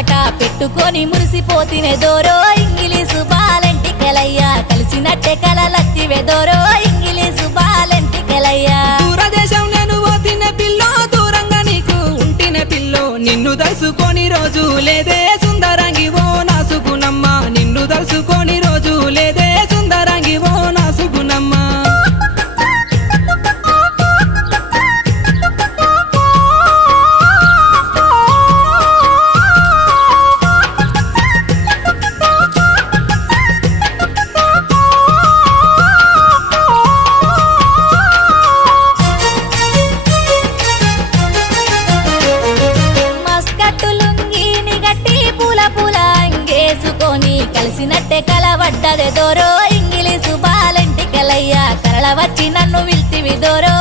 ముచ్చట పెట్టుకొని మురిసిపోతినే దోరో ఇంగిలీసు బాలంటికెలయ్యా కలిసినట్టే కలలత్తివే దోరో ఇంగిలీసు బాలంటికెలయ్యా దూరదేశం నేను పోతిన పిల్లో దూరంగా నీకు ఉంటిన పిల్లో నిన్ను దలుసుకొని రోజు లేదే సుందరంగి ఓ నా సుగుణమ్మ నిన్ను దలుసుకొని రోజు లేదే సుందరంగి ఓ నా సుగుణమ్మ కలిసినట్టే కలవడ్డదే దోరో ఇంగిలీసు బాలంటికెలయ్యా కరళ వచ్చి నన్ను విల్తివి దోరో